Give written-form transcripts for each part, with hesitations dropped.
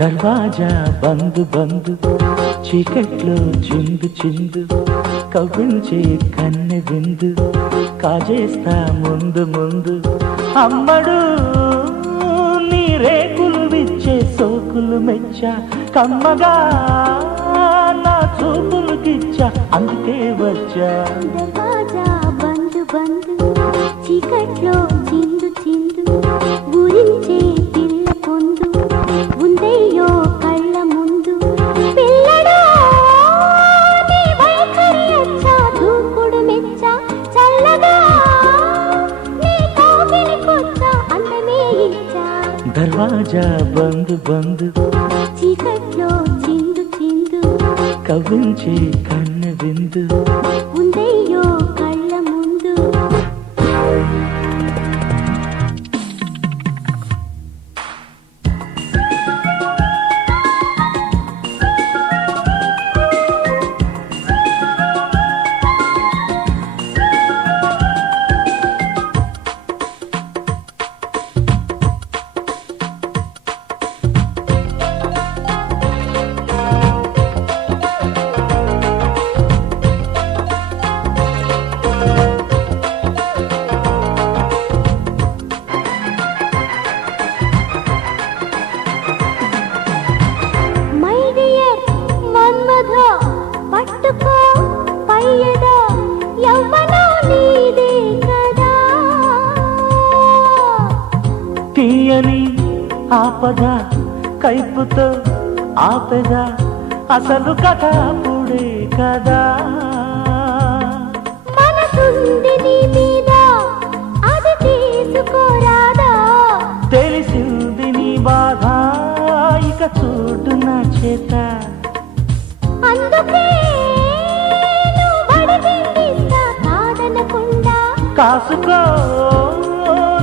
దర్వాజా బందు బందు చీకట్లో చిందు చిందు కవ్వించే కన్నె విందు కాజేస్తా ముందు ముందు అమ్మడు నీ రేకులు విచ్చే సోకులు మెచ్చా కమ్మగా నా చూపులు గిచ్చా అందుకే వచ్చా దర్వాజా బందు బందు చీకట్లో చిందు చిందు ఊరించే పిల్ల పొందు ఉందయ్యో కళ్ళ ముందు పిల్లడు నీ వైఖరి అచ్చా దూకుడు మెచ్చా చల్లగా నీ కోగిలికొచ్చా అందమే ఇచ్చా దర్వాజా బందు బందు చీకట్లో చిందు చిందు కవ్వించే కన్నె విందు ఉందయ్యో కళ్ళ ముందు పట్టుకో పయ్యదా యవ్వనో నీదే కదా తీయని ఆపద కైపుతో ఆపెదా అసలు కథ అప్పుడే కదా మనసుంది నీ మీద అది తీసుకోరాదా తెలిసింది నీ బాధ ఇక చూడు నా చేత అందుకే నువ్వడిగిందిస్తా కాదనకుండా కాసుకో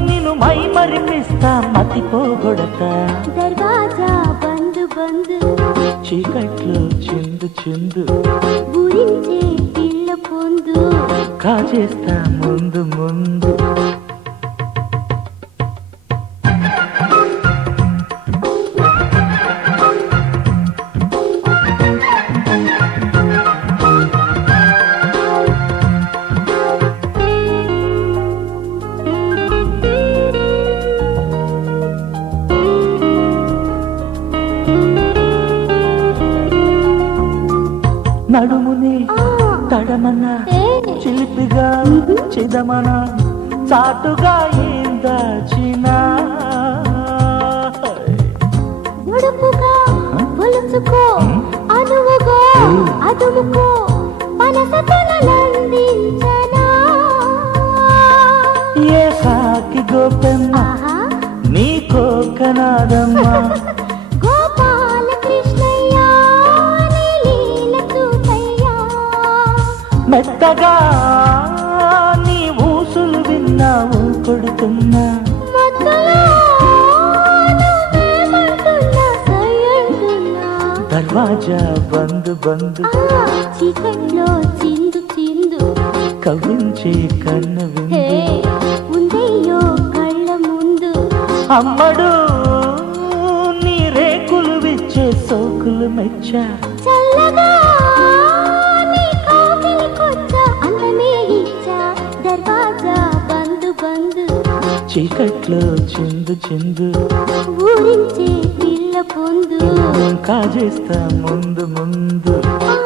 నిన్ను మై మరిపిస్తా మతిపోగొడతా దర్వాజా బందు బందు చీకట్లో చిందు చిందు ఊరించే పిల్ల పొందు కాజేస్తా ముందు ముందు నడుముని తడమన్నా చిలిపిగా చిదమన చాటుగా ఏం దాచినా ఉడుపుగా ఒలుచుకో అనువుగా అదుముకో మనసతులందించనా ఏ సాకి గోపెమ్మ నీ కోకనాదమ్మ గోపాల కృష్ణయ్య నీ లీల చూపయ్యా మెత్తగా నీ ఊసులు విన్నావు కొడుతున్నా దర్వాజా బందు బందు చీకట్లో చిందు చిందు కవ్వించే కన్ను విందు ఉందయ్యో కళ్ళ ముందు అమ్మడు నీ రేకులు విచ్చే సోకులు మెచ్చా చల్లగా నీ కోగిలికొచ్చా అందమే ఇచ్చా దర్వాజా బందు బందు చీకట్లో చిందు చిందు ఊరించే పిల్ల పొందు కాజేస్తా ముందు ముందు ఆ